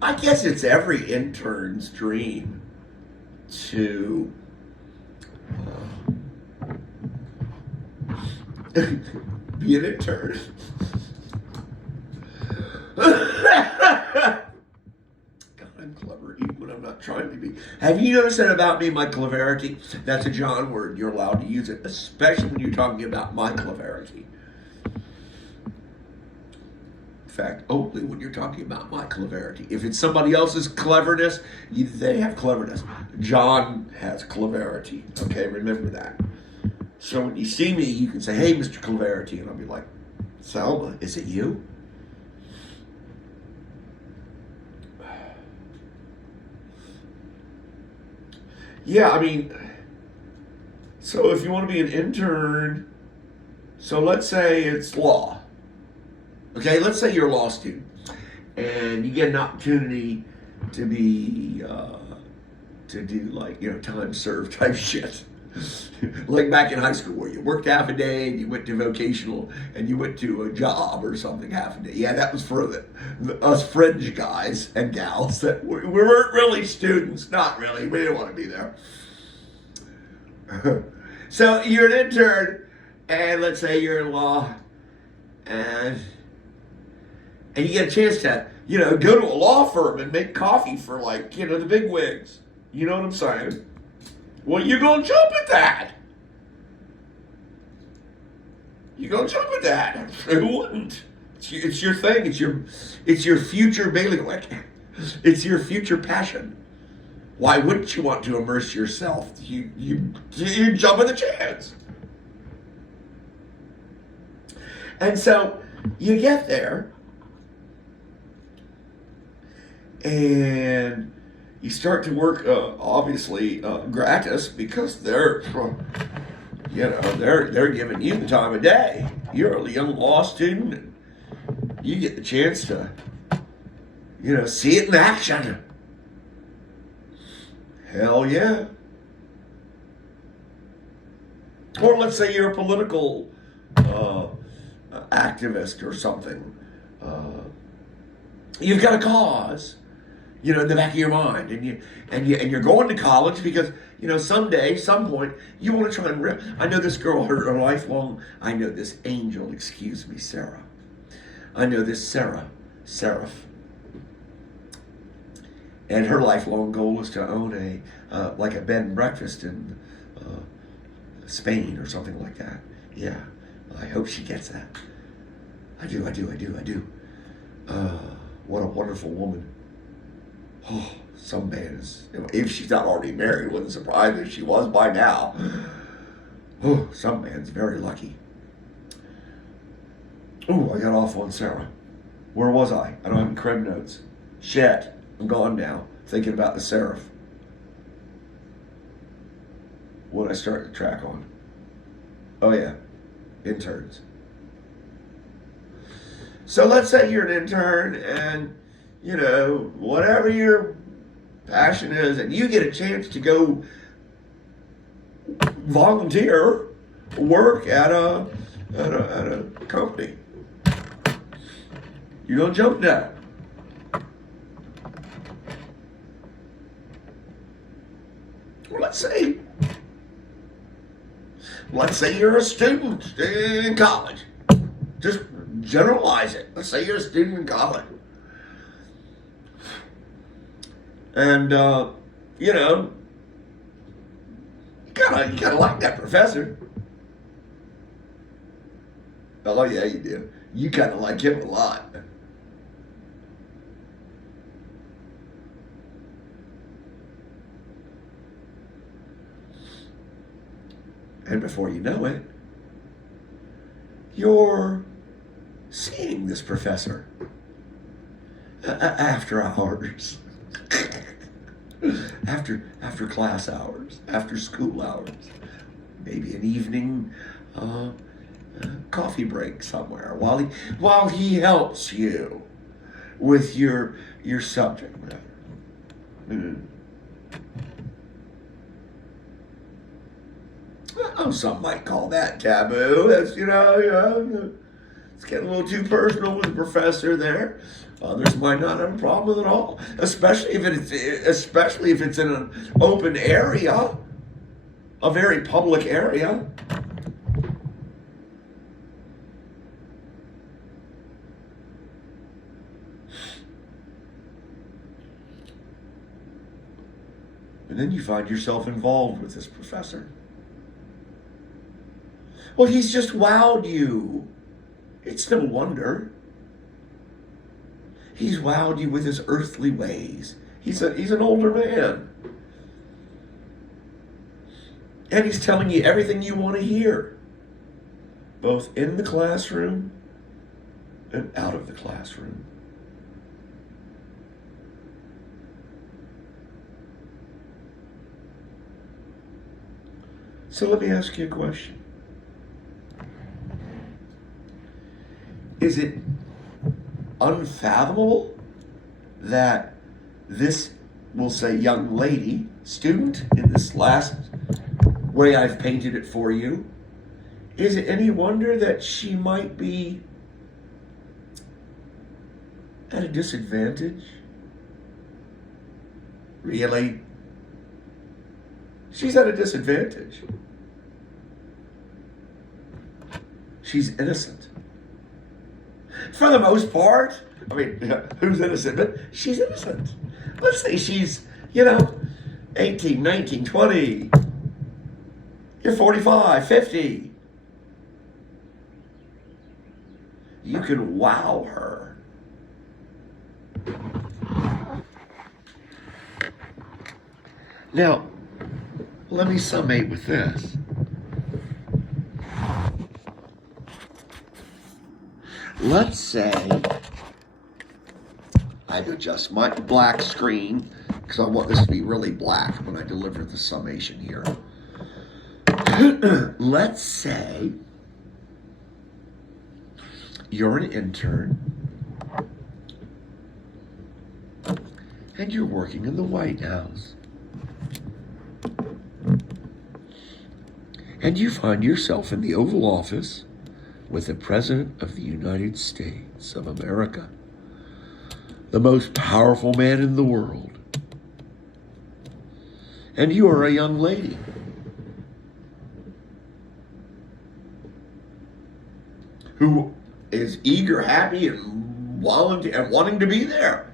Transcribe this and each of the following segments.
I guess it's every intern's dream to be an intern. God, I'm clever even when I'm not trying to be. Have you noticed that about me, my cleverity? That's a John word. You're allowed to use it, especially when you're talking about my cleverity. In fact, only when you're talking about my cleverity. If it's somebody else's cleverness, they have cleverness. John has cleverity. Okay, remember that. So when you see me, you can say, "Hey, Mr. Cleverity," and I'll be like, "Selma, is it you?" Yeah, I mean, so if you want to be an intern, so let's say it's law. Okay, let's say you're a law student and you get an opportunity to be to do like time served type shit. Like back in high school where you worked half a day and you went to vocational and you went to a job or something half a day. Yeah, that was for us fringe guys and gals that we weren't really students. Not really. We didn't want to be there. So you're an intern and let's say you're in law and you get a chance to go to a law firm and make coffee for like the big wigs. You know what I'm saying? Well, you're gonna jump at that. You're gonna jump at that. Who wouldn't? It's your thing. It's your future bailiwick. It's your future passion. Why wouldn't you want to immerse yourself? You jump at the chance. And so you get there, and you start to work obviously gratis because they're giving you the time of day. You're a young law student, and you get the chance to see it in action. Hell yeah. Or let's say you're a political activist or something. You've got a cause, in the back of your mind, and you're going to college because someday, some point, you want to try and. I know this girl, her lifelong. I know this angel. Excuse me, Sarah. I know this Seraph, and her lifelong goal is to own like a bed and breakfast in Spain or something like that. Yeah, I hope she gets that. I do. What a wonderful woman. Oh, some man is, if she's not already married, wouldn't surprise me if she was by now. Oh, some man's very lucky. Oh, I got off on Sarah. Where was I? I don't have any crib notes. Shit, I'm gone now, thinking about the Seraph. What did I start the track on? Oh yeah, interns. So let's say you're an intern and, whatever your passion is, and you get a chance to go volunteer work at a company. You're going to jump down. Well, let's say you're a student in college. Just generalize it. Let's say you're a student in college. And, you gotta like that professor. Oh, yeah, you do. You kind of like him a lot. And before you know it, you're seeing this professor after hours, after class hours, after school hours, maybe an evening coffee break somewhere while he helps you with your subject matter. Mm. Oh, some might call that taboo. That's It's getting a little too personal with the professor there. Others might not have a problem with it at all, especially if it's in an open area, a very public area. And then you find yourself involved with this professor. Well, he's just wowed you. It's no wonder. He's wowed you with his earthly ways. He's an older man. And he's telling you everything you want to hear, both in the classroom and out of the classroom. So let me ask you a question. Is it unfathomable that this, we'll say, young lady, student, in this last way I've painted it for you, is it any wonder that she might be at a disadvantage? Really? She's at a disadvantage. She's innocent. For the most part. I mean, who's innocent? But she's innocent. Let's say she's, 18, 19, 20. You're 45, 50. You can wow her. Now, let me summate with this. Let's say I adjust my black screen because I want this to be really black when I deliver the summation here. Let's say you're an intern and you're working in the White House. And you find yourself in the Oval Office with the President of the United States of America, the most powerful man in the world. And you are a young lady. Who is eager, happy, and wanting to be there.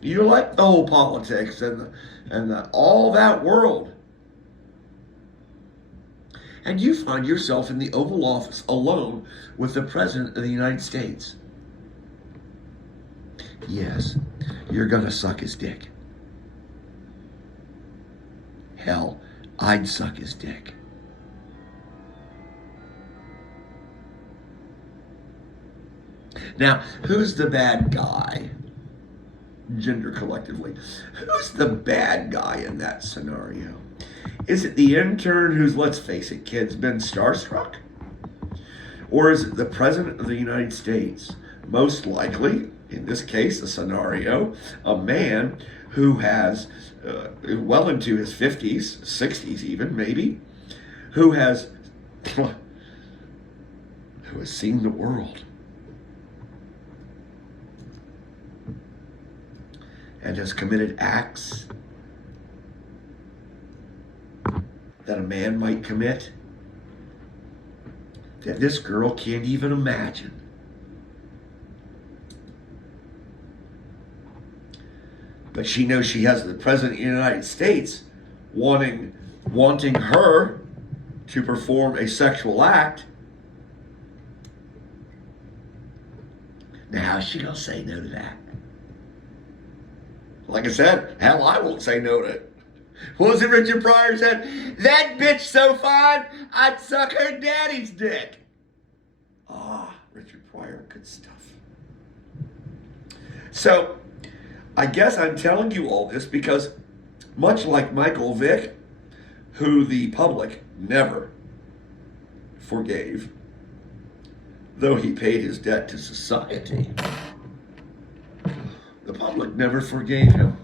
You like the whole politics and all that world. And you find yourself in the Oval Office alone with the President of the United States. Yes, you're gonna suck his dick. Hell, I'd suck his dick. Now, who's the bad guy? Gender collectively. Who's the bad guy in that scenario? Is it the intern who's, let's face it, kids, been starstruck? Or is it the President of the United States? Most likely, in this case, the scenario, a man who has, well into his 50s, 60s even, maybe, who has seen the world and has committed acts that a man might commit that this girl can't even imagine. But she knows she has the President of the United States wanting her to perform a sexual act. Now, how's she gonna say no to that? Like I said, hell, I won't say no to it. What was it Richard Pryor said? That bitch so fine, I'd suck her daddy's dick. Ah, Richard Pryor, good stuff. So, I guess I'm telling you all this because, much like Michael Vick, who the public never forgave, though he paid his debt to society, the public never forgave him.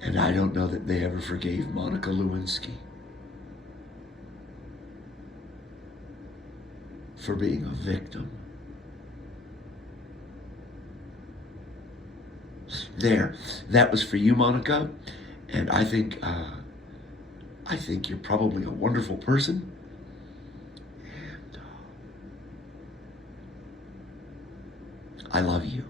And I don't know that they ever forgave Monica Lewinsky for being a victim. There, that was for you, Monica, and I think you're probably a wonderful person. And I love you.